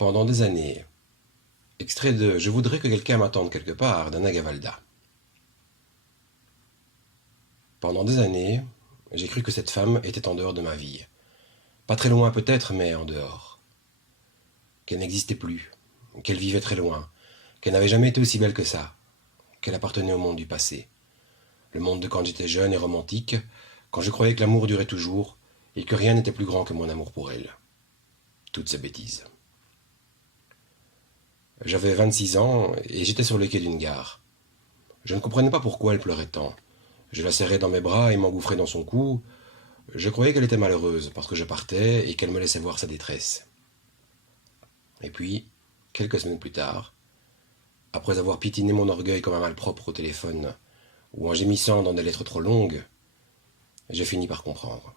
Pendant des années. Extrait de Je voudrais que quelqu'un m'attende quelque part d'Anna Gavalda. Pendant des années, j'ai cru que cette femme était en dehors de ma vie. Pas très loin peut-être, mais en dehors. Qu'elle n'existait plus, qu'elle vivait très loin, qu'elle n'avait jamais été aussi belle que ça, qu'elle appartenait au monde du passé. Le monde de quand j'étais jeune et romantique, quand je croyais que l'amour durait toujours, et que rien n'était plus grand que mon amour pour elle. Toutes ces bêtises. J'avais 26 ans et j'étais sur le quai d'une gare. Je ne comprenais pas pourquoi elle pleurait tant. Je la serrais dans mes bras et m'engouffrais dans son cou. Je croyais qu'elle était malheureuse parce que je partais et qu'elle me laissait voir sa détresse. Et puis, quelques semaines plus tard, après avoir piétiné mon orgueil comme un malpropre au téléphone, ou en gémissant dans des lettres trop longues, j'ai fini par comprendre.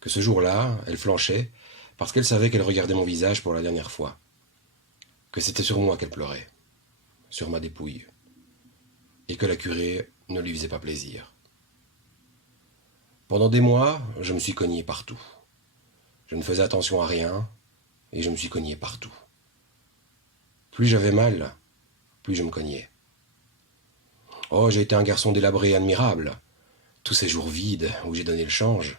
Que ce jour-là, elle flanchait parce qu'elle savait qu'elle regardait mon visage pour la dernière fois. Que c'était sur moi qu'elle pleurait, sur ma dépouille, et que la curée ne lui faisait pas plaisir. Pendant des mois, je me suis cogné partout. Je ne faisais attention à rien, et je me suis cogné partout. Plus j'avais mal, plus je me cognais. Oh, j'ai été un garçon délabré et admirable. Tous ces jours vides où j'ai donné le change.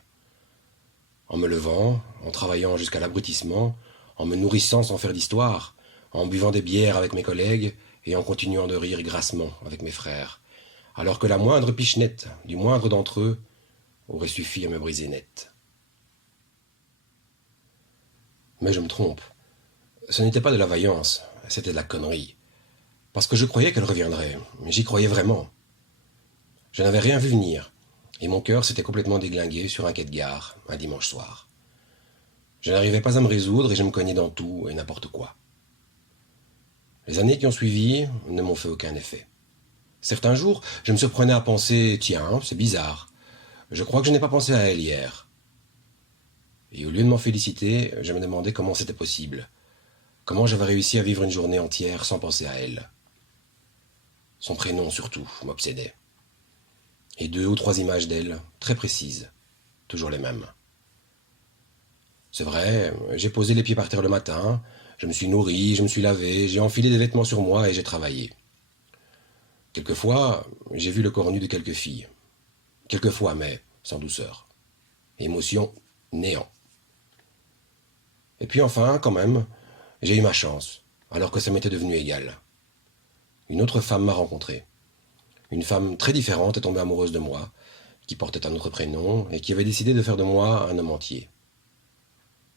En me levant, en travaillant jusqu'à l'abrutissement, en me nourrissant sans faire d'histoire, en buvant des bières avec mes collègues et en continuant de rire grassement avec mes frères, alors que la moindre pichenette du moindre d'entre eux aurait suffi à me briser net. Mais je me trompe. Ce n'était pas de la vaillance, c'était de la connerie. Parce que je croyais qu'elle reviendrait, j'y croyais vraiment. Je n'avais rien vu venir, et mon cœur s'était complètement déglingué sur un quai de gare, un dimanche soir. Je n'arrivais pas à me résoudre et je me cognais dans tout et n'importe quoi. Les années qui ont suivi ne m'ont fait aucun effet. Certains jours, je me surprenais à penser « Tiens, c'est bizarre. Je crois que je n'ai pas pensé à elle hier. » Et au lieu de m'en féliciter, je me demandais comment c'était possible. Comment j'avais réussi à vivre une journée entière sans penser à elle. Son prénom, surtout, m'obsédait. Et 2 ou 3 images d'elle, très précises, toujours les mêmes. C'est vrai, j'ai posé les pieds par terre le matin, je me suis nourri, je me suis lavé, j'ai enfilé des vêtements sur moi et j'ai travaillé. Quelquefois, j'ai vu le corps nu de quelques filles. Quelquefois, mais sans douceur. Émotion, néant. Et puis enfin, quand même, j'ai eu ma chance, alors que ça m'était devenu égal. Une autre femme m'a rencontré. Une femme très différente est tombée amoureuse de moi, qui portait un autre prénom et qui avait décidé de faire de moi un homme entier.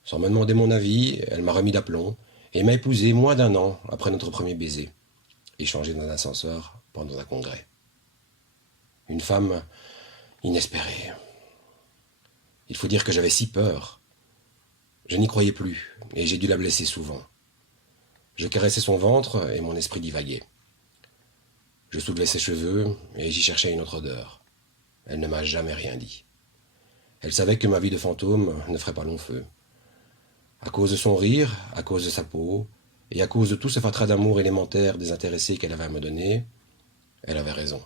Sans me demander mon avis, elle m'a remis d'aplomb et m'a épousé moins d'1 an après notre premier baiser, échangé dans un ascenseur pendant un congrès. Une femme inespérée. Il faut dire que j'avais si peur. Je n'y croyais plus et j'ai dû la blesser souvent. Je caressais son ventre et mon esprit divaguait. Je soulevais ses cheveux et j'y cherchais une autre odeur. Elle ne m'a jamais rien dit. Elle savait que ma vie de fantôme ne ferait pas long feu. À cause de son rire, à cause de sa peau, et à cause de tout ce fatras d'amour élémentaire désintéressé qu'elle avait à me donner, elle avait raison.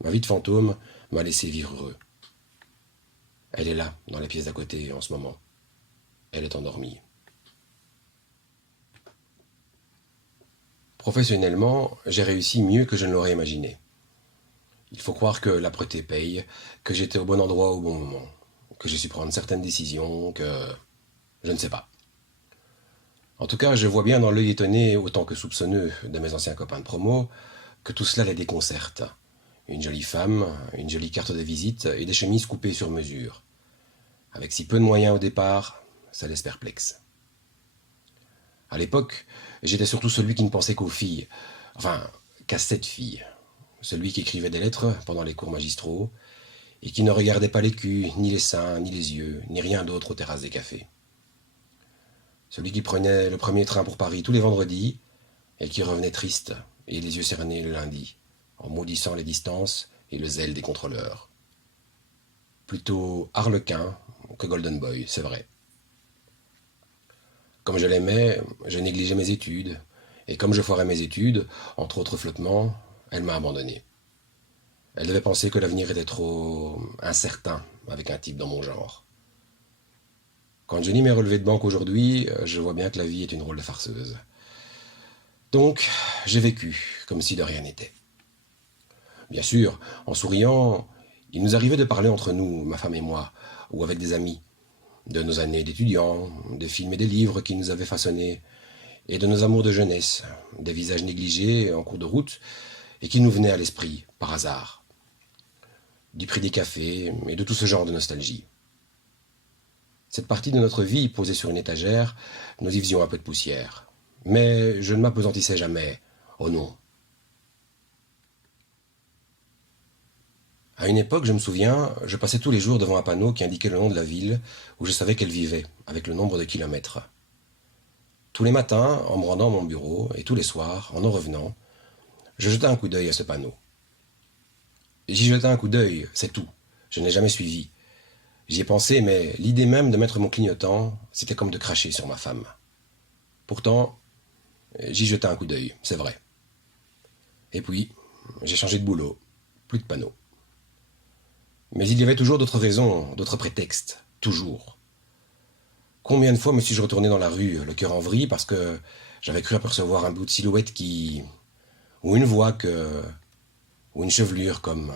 Ma vie de fantôme m'a laissé vivre heureux. Elle est là, dans la pièce d'à côté, en ce moment. Elle est endormie. Professionnellement, j'ai réussi mieux que je ne l'aurais imaginé. Il faut croire que l'âpreté paye, que j'étais au bon endroit au bon moment, que j'ai su prendre certaines décisions, que... je ne sais pas. En tout cas, je vois bien dans l'œil étonné, autant que soupçonneux, de mes anciens copains de promo, que tout cela les déconcerte. Une jolie femme, une jolie carte de visite et des chemises coupées sur mesure. Avec si peu de moyens au départ, ça laisse perplexe. À l'époque, j'étais surtout celui qui ne pensait qu'aux filles, enfin, qu'à cette fille. Celui qui écrivait des lettres pendant les cours magistraux, et qui ne regardait pas les culs, ni les seins, ni les yeux, ni rien d'autre aux terrasses des cafés. Celui qui prenait le premier train pour Paris tous les vendredis, et qui revenait triste, et les yeux cernés le lundi, en maudissant les distances et le zèle des contrôleurs. Plutôt harlequin que golden boy, c'est vrai. Comme je l'aimais, je négligeais mes études, et comme je foirais mes études, entre autres flottements, elle m'a abandonné. Elle devait penser que l'avenir était trop incertain avec un type dans mon genre. Quand je lis mes relevés de banque aujourd'hui, je vois bien que la vie est une drôle de farceuse. Donc, j'ai vécu comme si de rien n'était. Bien sûr, en souriant, il nous arrivait de parler entre nous, ma femme et moi, ou avec des amis, de nos années d'étudiants, des films et des livres qui nous avaient façonnés, et de nos amours de jeunesse, des visages négligés en cours de route, et qui nous venaient à l'esprit, par hasard. Du prix des cafés, et de tout ce genre de nostalgie. Cette partie de notre vie posée sur une étagère, nous y faisions un peu de poussière. Mais je ne m'apesantissais jamais. Oh non. À une époque, je me souviens, je passais tous les jours devant un panneau qui indiquait le nom de la ville où je savais qu'elle vivait, avec le nombre de kilomètres. Tous les matins, en me rendant à mon bureau, et tous les soirs, en revenant, je jetais un coup d'œil à ce panneau. J'y jetais un coup d'œil, c'est tout. Je n'ai jamais suivi. J'y ai pensé, mais l'idée même de mettre mon clignotant, c'était comme de cracher sur ma femme. Pourtant, j'y jetais un coup d'œil, c'est vrai. Et puis, j'ai changé de boulot. Plus de panneaux. Mais il y avait toujours d'autres raisons, d'autres prétextes. Toujours. Combien de fois me suis-je retourné dans la rue, le cœur en vrille, parce que j'avais cru apercevoir un bout de silhouette qui... ou une voix que... ou une chevelure comme...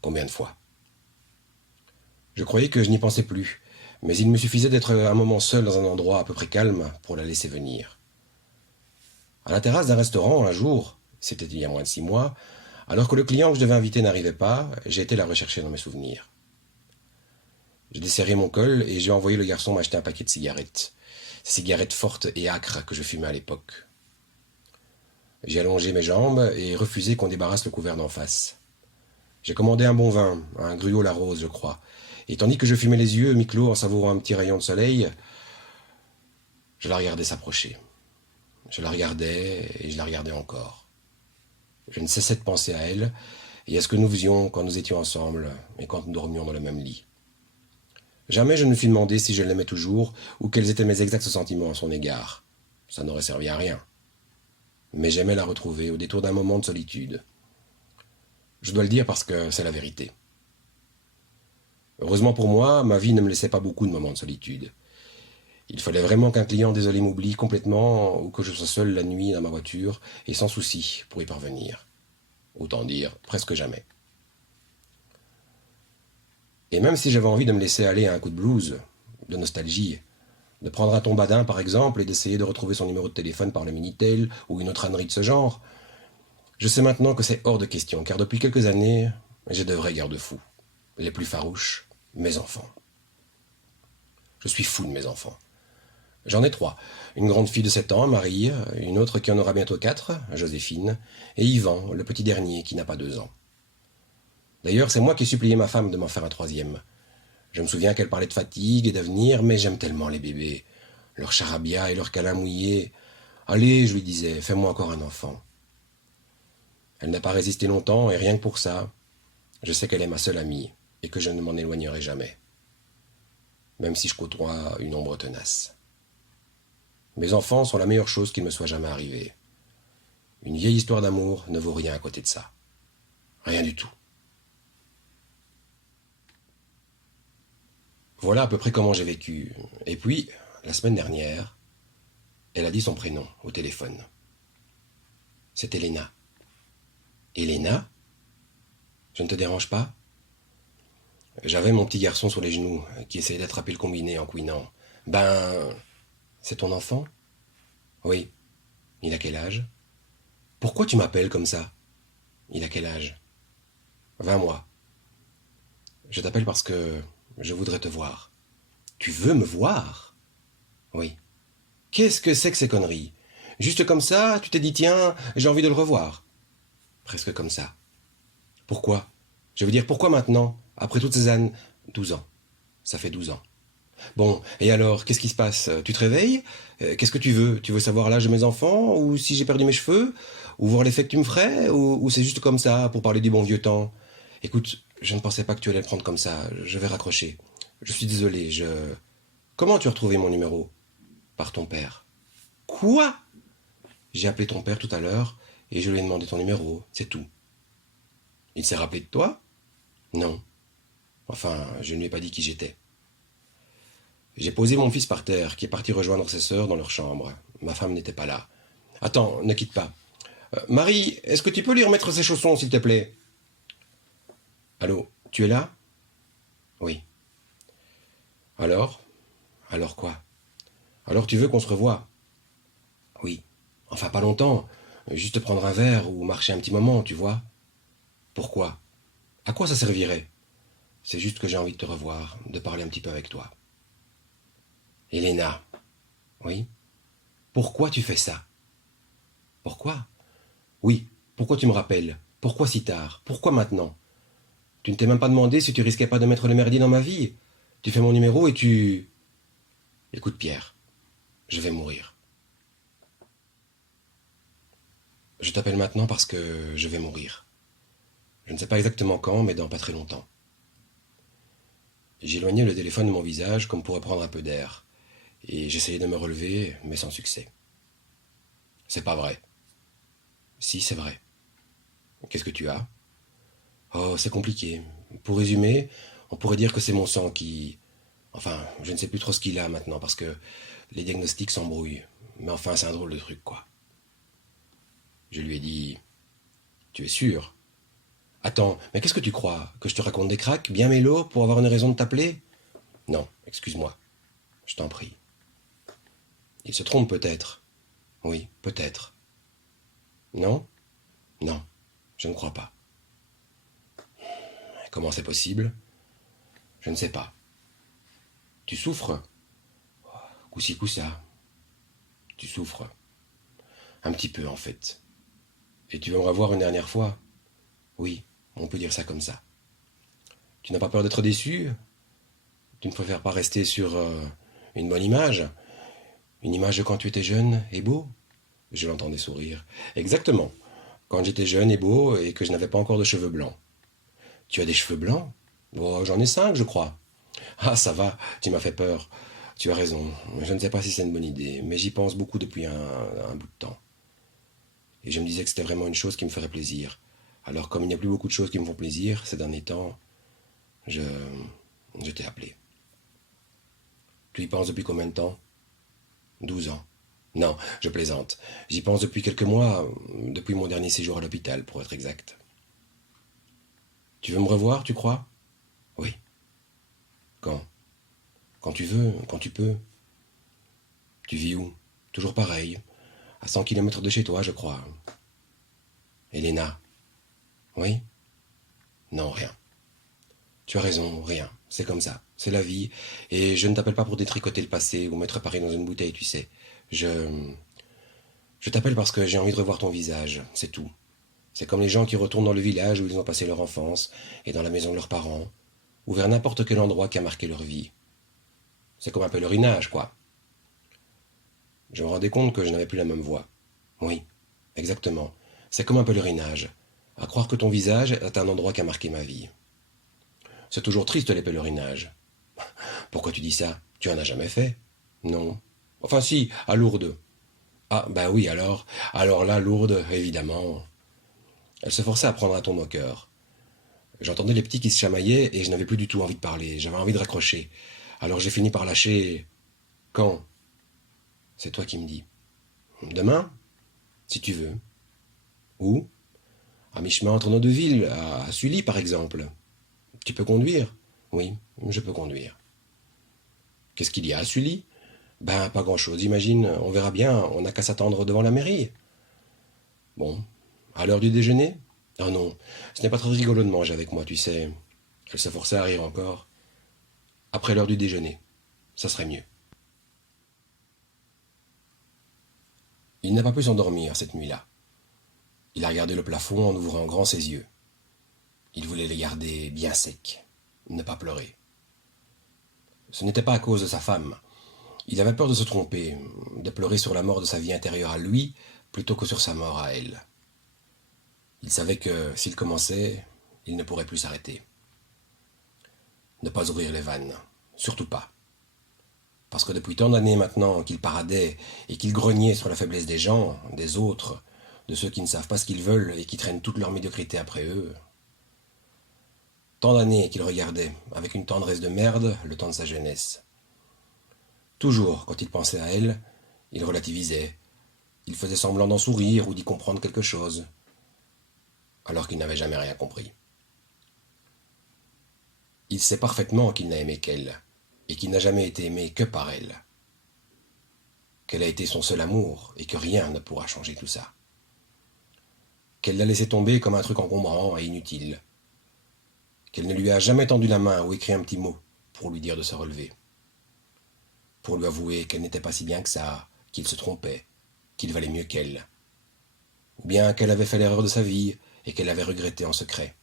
Combien de fois? Je croyais que je n'y pensais plus, mais il me suffisait d'être un moment seul dans un endroit à peu près calme pour la laisser venir. À la terrasse d'un restaurant, un jour, c'était il y a moins de 6 mois, alors que le client que je devais inviter n'arrivait pas, j'ai été la rechercher dans mes souvenirs. J'ai desserré mon col et j'ai envoyé le garçon m'acheter un paquet de cigarettes. Ces cigarettes fortes et âcres que je fumais à l'époque. J'ai allongé mes jambes et refusé qu'on débarrasse le couvert d'en face. J'ai commandé un bon vin, un gruau la rose, je crois, et tandis que je fumais les yeux mi-clos en savourant un petit rayon de soleil, je la regardais s'approcher. Je la regardais et je la regardais encore. Je ne cessais de penser à elle et à ce que nous faisions quand nous étions ensemble et quand nous dormions dans le même lit. Jamais je ne me suis demandé si je l'aimais toujours ou quels étaient mes exacts sentiments à son égard. Ça n'aurait servi à rien. Mais j'aimais la retrouver au détour d'un moment de solitude. Je dois le dire parce que c'est la vérité. Heureusement pour moi, ma vie ne me laissait pas beaucoup de moments de solitude. Il fallait vraiment qu'un client désolé m'oublie complètement ou que je sois seul la nuit dans ma voiture et sans souci pour y parvenir. Autant dire, presque jamais. Et même si j'avais envie de me laisser aller à un coup de blues, de nostalgie, de prendre un tombadin par exemple et d'essayer de retrouver son numéro de téléphone par le Minitel ou une autre ânerie de ce genre, je sais maintenant que c'est hors de question, car depuis quelques années, j'ai de vrais garde-fous. Les plus farouches, mes enfants. Je suis fou de mes enfants. J'en ai 3. Une grande fille de 7 ans, Marie, une autre qui en aura bientôt 4, Joséphine, et Yvan, le petit dernier qui n'a pas 2 ans. D'ailleurs, c'est moi qui ai supplié ma femme de m'en faire un 3e. Je me souviens qu'elle parlait de fatigue et d'avenir, mais j'aime tellement les bébés. Leur charabia et leurs câlins mouillés. Allez, je lui disais, fais-moi encore un enfant. Elle n'a pas résisté longtemps, et rien que pour ça, je sais qu'elle est ma seule amie, et que je ne m'en éloignerai jamais. Même si je côtoie une ombre tenace. Mes enfants sont la meilleure chose qui me soit jamais arrivée. Une vieille histoire d'amour ne vaut rien à côté de ça. Rien du tout. Voilà à peu près comment j'ai vécu. Et puis, la semaine dernière, elle a dit son prénom au téléphone. C'est Elena. Elena? Je ne te dérange pas? J'avais mon petit garçon sur les genoux, qui essayait d'attraper le combiné en couinant. Ben, c'est ton enfant? Oui. Il a quel âge? Pourquoi tu m'appelles comme ça? Il a quel âge? 20 mois. Je t'appelle parce que je voudrais te voir. Tu veux me voir? Oui. Qu'est-ce que c'est que ces conneries? Juste comme ça, tu t'es dit tiens, j'ai envie de le revoir. Presque comme ça. Pourquoi? Je veux dire, pourquoi maintenant? Après toutes ces années... 12 ans. Ça fait 12 ans. Bon, et alors, qu'est-ce qui se passe? Tu te réveilles? Qu'est-ce que tu veux? Tu veux savoir l'âge de mes enfants? Ou si j'ai perdu mes cheveux? Ou voir l'effet que tu me ferais? Ou c'est juste comme ça, pour parler du bon vieux temps? Écoute, je ne pensais pas que tu allais le prendre comme ça. Je vais raccrocher. Je suis désolé, Comment tu as retrouvé mon numéro? Par ton père. Quoi? J'ai appelé ton père tout à l'heure, et je lui ai demandé ton numéro, c'est tout. Il s'est rappelé de toi? Non. Enfin, je ne lui ai pas dit qui j'étais. J'ai posé mon fils par terre, qui est parti rejoindre ses sœurs dans leur chambre. Ma femme n'était pas là. Attends, ne quitte pas. Marie, est-ce que tu peux lui remettre ses chaussons, s'il te plaît? Allô, tu es là? Oui. Alors? Alors quoi? Alors tu veux qu'on se revoie? Oui. Enfin, pas longtemps. Juste prendre un verre ou marcher un petit moment, tu vois? Pourquoi? À quoi ça servirait? C'est juste que j'ai envie de te revoir, de parler un petit peu avec toi. Elena. Oui? Pourquoi tu fais ça? Pourquoi? Oui. Pourquoi tu me rappelles? Pourquoi si tard? Pourquoi maintenant? Tu ne t'es même pas demandé si tu risquais pas de mettre le merdier dans ma vie? Tu fais mon numéro et tu... Écoute Pierre, je vais mourir. Je t'appelle maintenant parce que je vais mourir. Je ne sais pas exactement quand, mais dans pas très longtemps. J'éloignais le téléphone de mon visage comme pour prendre un peu d'air, et j'essayais de me relever, mais sans succès. C'est pas vrai. Si, c'est vrai. Qu'est-ce que tu as? Oh, c'est compliqué. Pour résumer, on pourrait dire que c'est mon sang qui... Enfin, je ne sais plus trop ce qu'il a maintenant, parce que les diagnostics s'embrouillent. Mais enfin, c'est un drôle de truc, quoi. Je lui ai dit... Tu es sûr? Attends, mais qu'est-ce que tu crois? Que je te raconte des cracks, bien mélo, pour avoir une raison de t'appeler? Non, excuse-moi. Je t'en prie. Il se trompe peut-être. Oui, peut-être. Non? Non, je ne crois pas. Comment c'est possible? Je ne sais pas. Tu souffres? Coup-ci, coup-ça. Tu souffres. Un petit peu, en fait. Et tu veux me revoir une dernière fois? Oui, on peut dire ça comme ça. Tu n'as pas peur d'être déçu? Tu ne préfères pas rester sur une bonne image? Une image de quand tu étais jeune et beau? Je l'entendais sourire. Exactement. Quand j'étais jeune et beau et que je n'avais pas encore de cheveux blancs. Tu as des cheveux blancs? Oh, j'en ai 5, je crois. Ah, ça va, tu m'as fait peur. Tu as raison. Je ne sais pas si c'est une bonne idée, mais j'y pense beaucoup depuis un bout de temps. Et je me disais que c'était vraiment une chose qui me ferait plaisir. Alors, comme il n'y a plus beaucoup de choses qui me font plaisir ces derniers temps, je, je t'ai appelé. Tu y penses depuis combien de temps? 12 ans. Non, je plaisante. J'y pense depuis quelques mois, depuis mon dernier séjour à l'hôpital, pour être exact. Tu veux me revoir, tu crois? Oui. Quand? Quand tu veux, quand tu peux. Tu vis où? Toujours pareil. À 100 kilomètres de chez toi, je crois. Elena? Oui? Non, rien. Tu as raison, rien. C'est comme ça. C'est la vie. Et je ne t'appelle pas pour détricoter le passé ou mettre Paris dans une bouteille, tu sais. Je t'appelle parce que j'ai envie de revoir ton visage, c'est tout. C'est comme les gens qui retournent dans le village où ils ont passé leur enfance, et dans la maison de leurs parents, ou vers n'importe quel endroit qui a marqué leur vie. C'est comme un pèlerinage, quoi. Je me rendais compte que je n'avais plus la même voix. Oui, exactement. C'est comme un pèlerinage. À croire que ton visage est un endroit qui a marqué ma vie. C'est toujours triste, les pèlerinages. Pourquoi tu dis ça? Tu en as jamais fait? Non. Enfin si, à Lourdes. Ah, bah oui, alors. Alors là, Lourdes, évidemment. Elle se forçait à prendre un ton moqueur. J'entendais les petits qui se chamaillaient et je n'avais plus du tout envie de parler. J'avais envie de raccrocher. Alors j'ai fini par lâcher. Quand? C'est toi qui me dis. Demain? Si tu veux. Où? À mi-chemin entre nos deux villes, à Sully par exemple. Tu peux conduire? Oui, je peux conduire. Qu'est-ce qu'il y a à Sully? Ben, pas grand-chose, imagine. On verra bien, on n'a qu'à s'attendre devant la mairie. Bon, à l'heure du déjeuner? Oh non, ce n'est pas très rigolo de manger avec moi, tu sais. Elle se forçait à rire encore. Après l'heure du déjeuner, ça serait mieux. Il n'a pas pu s'endormir cette nuit-là. Il a regardé le plafond en ouvrant grand ses yeux. Il voulait les garder bien secs, ne pas pleurer. Ce n'était pas à cause de sa femme. Il avait peur de se tromper, de pleurer sur la mort de sa vie intérieure à lui, plutôt que sur sa mort à elle. Il savait que, s'il commençait, il ne pourrait plus s'arrêter. Ne pas ouvrir les vannes, surtout pas. Parce que depuis tant d'années maintenant qu'il paradait et qu'il grognait sur la faiblesse des gens, des autres, de ceux qui ne savent pas ce qu'ils veulent et qui traînent toute leur médiocrité après eux, tant d'années qu'il regardait, avec une tendresse de merde, le temps de sa jeunesse. Toujours, quand il pensait à elle, il relativisait. Il faisait semblant d'en sourire ou d'y comprendre quelque chose, alors qu'il n'avait jamais rien compris. Il sait parfaitement qu'il n'a aimé qu'elle, et qu'il n'a jamais été aimé que par elle. Qu'elle a été son seul amour, et que rien ne pourra changer tout ça. Qu'elle l'a laissé tomber comme un truc encombrant et inutile. Qu'elle ne lui a jamais tendu la main ou écrit un petit mot pour lui dire de se relever. Pour lui avouer qu'elle n'était pas si bien que ça, qu'il se trompait, qu'il valait mieux qu'elle. Ou bien qu'elle avait fait l'erreur de sa vie et qu'elle avait regretté en secret.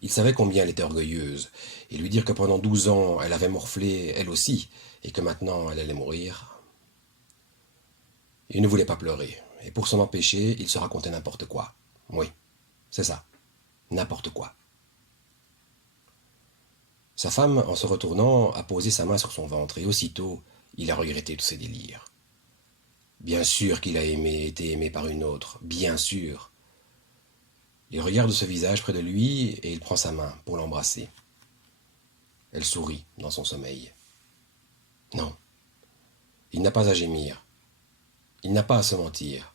Il savait combien elle était orgueilleuse, et lui dire que pendant 12 ans elle avait morflé, elle aussi, et que maintenant elle allait mourir. Il ne voulait pas pleurer, et pour s'en empêcher, il se racontait n'importe quoi. Oui, c'est ça, n'importe quoi. Sa femme, en se retournant, a posé sa main sur son ventre, et aussitôt, il a regretté tous ses délires. Bien sûr qu'il a été aimé par une autre, bien sûr. Il regarde ce visage près de lui et il prend sa main pour l'embrasser. Elle sourit dans son sommeil. Non, il n'a pas à gémir. Il n'a pas à se mentir.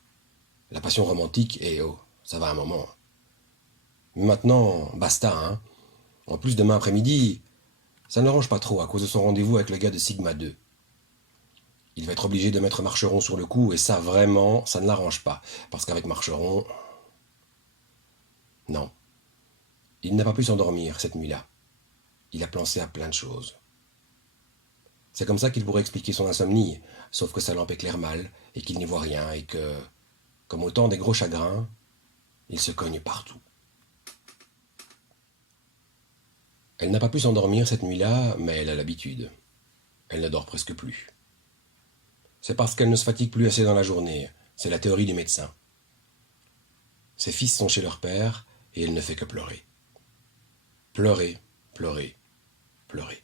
La passion romantique, oh, ça va un moment. Mais maintenant, basta, hein. En plus, demain après-midi, ça ne l'arrange pas trop à cause de son rendez-vous avec le gars de Sigma 2. Il va être obligé de mettre Marcheron sur le coup et ça, vraiment, ça ne l'arrange pas. Parce qu'avec Marcheron... Non. Il n'a pas pu s'endormir cette nuit-là. Il a pensé à plein de choses. C'est comme ça qu'il pourrait expliquer son insomnie, sauf que sa lampe éclaire mal et qu'il n'y voit rien et que, comme au temps des gros chagrins, il se cogne partout. Elle n'a pas pu s'endormir cette nuit-là, mais elle a l'habitude. Elle ne dort presque plus. C'est parce qu'elle ne se fatigue plus assez dans la journée. C'est la théorie du médecin. Ses fils sont chez leur père et elle ne fait que pleurer. Pleurer, pleurer, pleurer.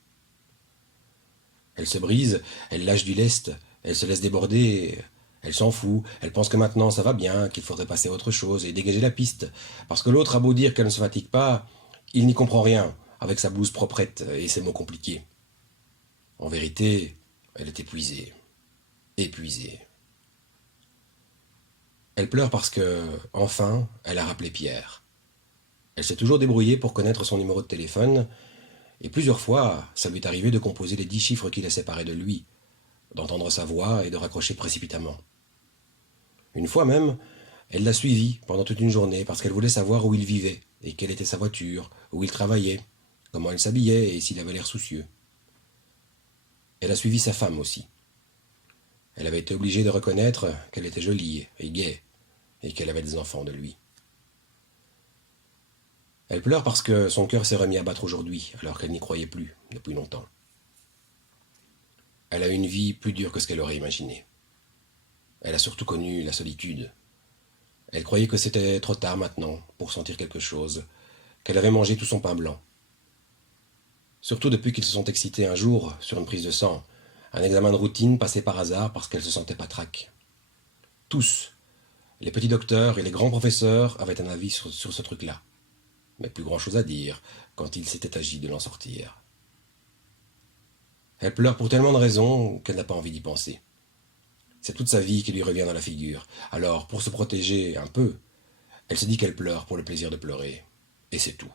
Elle se brise, elle lâche du lest, elle se laisse déborder, elle s'en fout, elle pense que maintenant ça va bien, qu'il faudrait passer à autre chose et dégager la piste. Parce que l'autre a beau dire qu'elle ne se fatigue pas, il n'y comprend rien, avec sa blouse proprette et ses mots compliqués. En vérité, elle est épuisée. Épuisée. Elle pleure parce que, enfin, elle a rappelé Pierre. Elle s'est toujours débrouillée pour connaître son numéro de téléphone, et plusieurs fois, ça lui est arrivé de composer les 10 chiffres qui la séparaient de lui, d'entendre sa voix et de raccrocher précipitamment. Une fois même, elle l'a suivi pendant toute une journée parce qu'elle voulait savoir où il vivait, et quelle était sa voiture, où il travaillait, comment il s'habillait et s'il avait l'air soucieux. Elle a suivi sa femme aussi. Elle avait été obligée de reconnaître qu'elle était jolie et gaie, et qu'elle avait des enfants de lui. Elle pleure parce que son cœur s'est remis à battre aujourd'hui, alors qu'elle n'y croyait plus depuis longtemps. Elle a eu une vie plus dure que ce qu'elle aurait imaginé. Elle a surtout connu la solitude. Elle croyait que c'était trop tard maintenant pour sentir quelque chose, qu'elle avait mangé tout son pain blanc. Surtout depuis qu'ils se sont excités un jour sur une prise de sang, un examen de routine passé par hasard parce qu'elle se sentait patraque. Tous, les petits docteurs et les grands professeurs, avaient un avis sur ce truc-là. Mais plus grand-chose à dire quand il s'était agi de l'en sortir. Elle pleure pour tellement de raisons qu'elle n'a pas envie d'y penser. C'est toute sa vie qui lui revient dans la figure. Alors, pour se protéger un peu, elle se dit qu'elle pleure pour le plaisir de pleurer. Et c'est tout.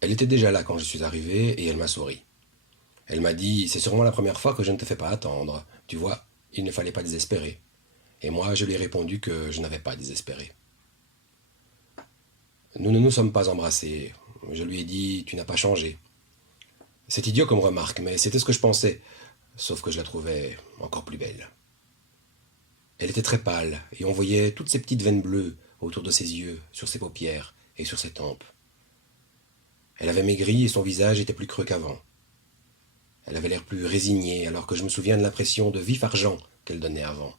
Elle était déjà là quand je suis arrivé et elle m'a souri. Elle m'a dit « C'est sûrement la première fois que je ne te fais pas attendre. Tu vois, il ne fallait pas désespérer. » Et moi, je lui ai répondu que je n'avais pas désespéré. Nous ne nous sommes pas embrassés. Je lui ai dit « Tu n'as pas changé. » C'est idiot comme remarque, mais c'était ce que je pensais, sauf que je la trouvais encore plus belle. Elle était très pâle, et on voyait toutes ces petites veines bleues autour de ses yeux, sur ses paupières et sur ses tempes. Elle avait maigri et son visage était plus creux qu'avant. Elle avait l'air plus résignée, alors que je me souviens de l'impression de vif argent qu'elle donnait avant.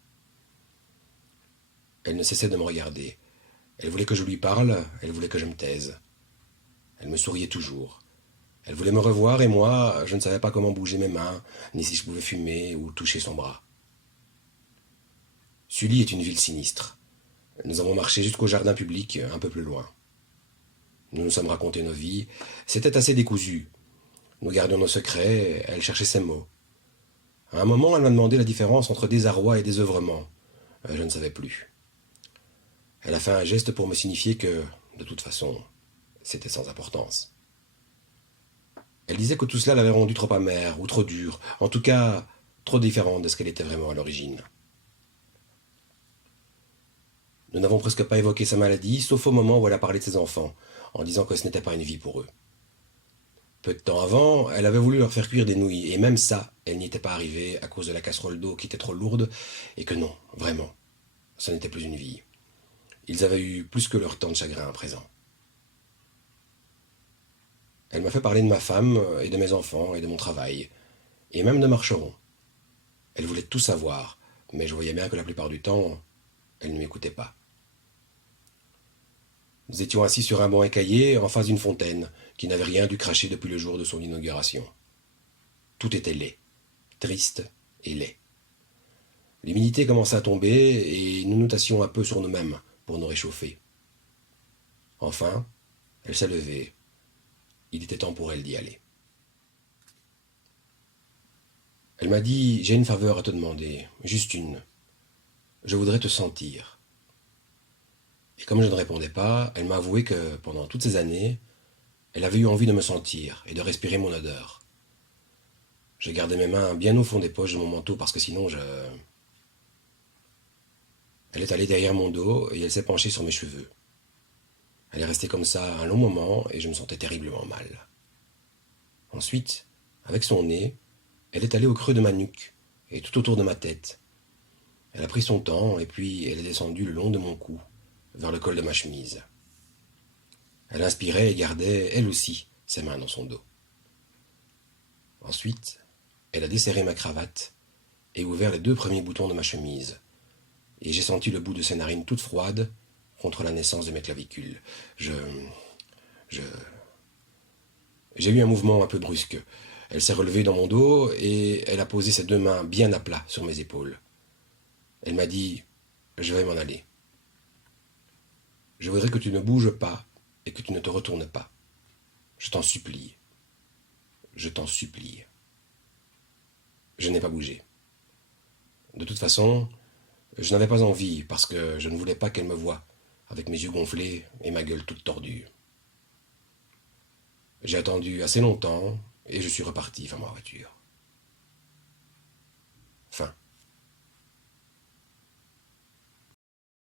Elle ne cessait de me regarder. Elle voulait que je lui parle, elle voulait que je me taise. Elle me souriait toujours. Elle voulait me revoir et moi, je ne savais pas comment bouger mes mains, ni si je pouvais fumer ou toucher son bras. Sully est une ville sinistre. Nous avons marché jusqu'au jardin public, un peu plus loin. Nous nous sommes racontés nos vies. C'était assez décousu. Nous gardions nos secrets, elle cherchait ses mots. À un moment, elle m'a demandé la différence entre désarroi et désœuvrement. Je ne savais plus. Elle a fait un geste pour me signifier que, de toute façon, c'était sans importance. Elle disait que tout cela l'avait rendue trop amère ou trop dure, en tout cas trop différente de ce qu'elle était vraiment à l'origine. Nous n'avons presque pas évoqué sa maladie, sauf au moment où elle a parlé de ses enfants, en disant que ce n'était pas une vie pour eux. Peu de temps avant, elle avait voulu leur faire cuire des nouilles, et même ça, elle n'y était pas arrivée à cause de la casserole d'eau qui était trop lourde, et que non, vraiment, ce n'était plus une vie. Ils avaient eu plus que leur temps de chagrin à présent. Elle m'a fait parler de ma femme, et de mes enfants, et de mon travail, et même de Marcheron. Elle voulait tout savoir, mais je voyais bien que la plupart du temps, elle ne m'écoutait pas. Nous étions assis sur un banc écaillé, en face d'une fontaine, qui n'avait rien dû cracher depuis le jour de son inauguration. Tout était laid, triste et laid. L'humidité commençait à tomber, et nous nous tassions un peu sur nous-mêmes pour nous réchauffer. Enfin, elle s'est levée. Il était temps pour elle d'y aller. Elle m'a dit, j'ai une faveur à te demander, juste une. Je voudrais te sentir. Et comme je ne répondais pas, elle m'a avoué que, pendant toutes ces années, elle avait eu envie de me sentir et de respirer mon odeur. J'ai gardé mes mains bien au fond des poches de mon manteau parce que sinon je... Elle est allée derrière mon dos et elle s'est penchée sur mes cheveux. Elle est restée comme ça un long moment et je me sentais terriblement mal. Ensuite, avec son nez, elle est allée au creux de ma nuque et tout autour de ma tête. Elle a pris son temps et puis elle est descendue le long de mon cou, vers le col de ma chemise. Elle inspirait et gardait, elle aussi, ses mains dans son dos. Ensuite, elle a desserré ma cravate et ouvert les 2 premiers boutons de ma chemise. Et j'ai senti le bout de ses narines toutes froides contre la naissance de mes clavicules. Je... J'ai eu un mouvement un peu brusque. Elle s'est relevée dans mon dos et elle a posé ses 2 mains bien à plat sur mes épaules. Elle m'a dit, je vais m'en aller. Je voudrais que tu ne bouges pas et que tu ne te retournes pas. Je t'en supplie. Je t'en supplie. Je n'ai pas bougé. De toute façon, je n'avais pas envie parce que je ne voulais pas qu'elle me voie, avec mes yeux gonflés et ma gueule toute tordue. J'ai attendu assez longtemps et je suis reparti vers ma voiture. Fin.